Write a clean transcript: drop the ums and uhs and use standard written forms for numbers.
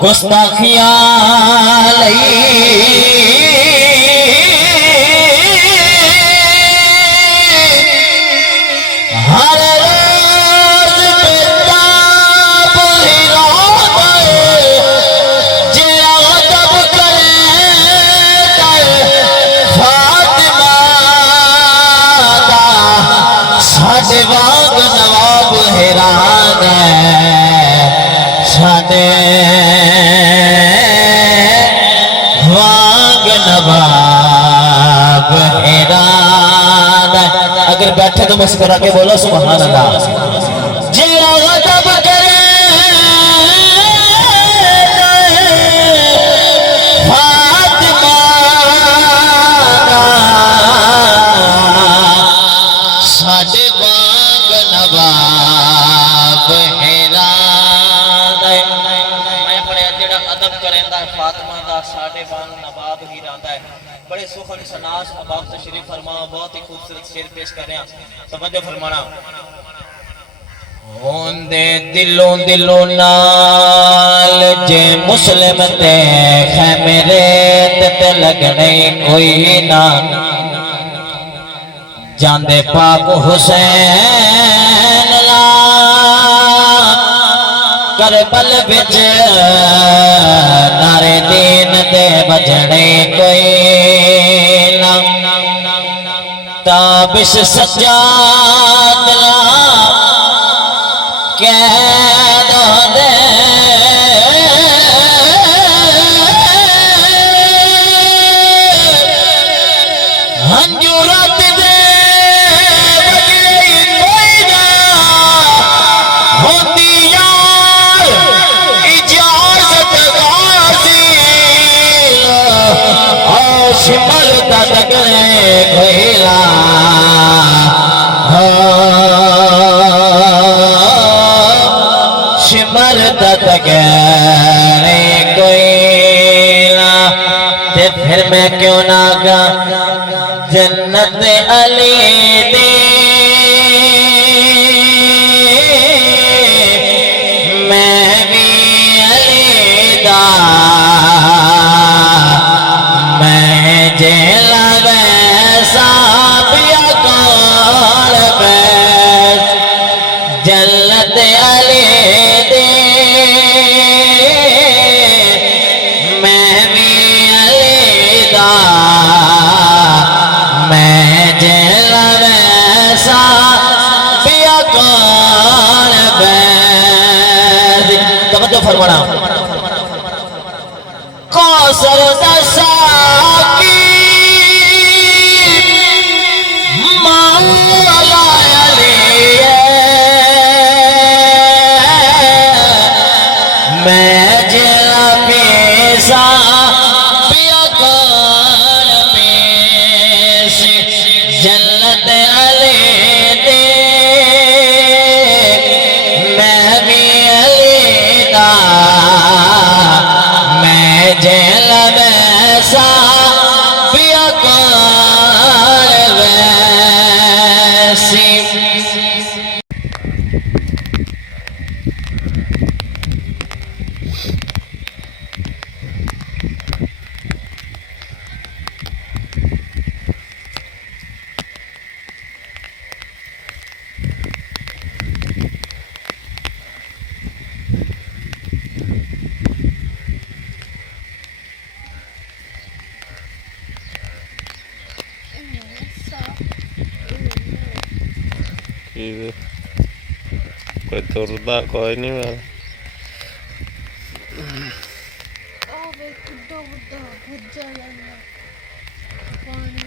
गुस्ताखियां हर रोज बेताब हिलाता जिया अदब करे फातिमा दा साडे वांग नवाब हैरान साडे वांग नवाब हैरान। अगर बैठे तो मुस्कुरा के बोलो सुभान अल्लाह। जेड़ा गजब करे फातिमा साडे वांग नवाब हैरान। मैं पढ़िया जेड़ा अदब करेंदा है फातिमा दा साडे वांग नवाब ही रहंदा है। बड़े सुखन सनास अबाब तशरीफ फरमा बहुत ही खूबसूरत शेर पेश कर रहे हैं। तवज्जो फरमाना। होंदे दिलों दिलों नाल जे मुस्लिम ते खैमेरे ते लगने कोई ना जांदे पाक हुसैन ला करबल विच नारे दीन दे बजने कोई ना ताबिश सज्जाद ला कैद दे हंजूरत दे बजने कोई ना होती यार इजाजत गाजी शिमल तगड़े कोयला शिमल तगड़े कोयला। ते फिर मैं क्यों ना गा जन्नत अली दी मैं भी अली दा मैं जेला वैसा पिया कौन बैस जन्नत अली दे मैं भी अली दा मैं जेला वैसा पिया कौन बैस। तवज्जो फरमाना। कौसर दसा की मौला अली मैं जला पेशा पिया कौन पेश जन्नत अली दे मैं भी अली दा मैं जेल वैसा पिया कौन वैसी। कोई तुरदा कोई नहीं मैं बुद्धा बुद्धा भज्जा पानी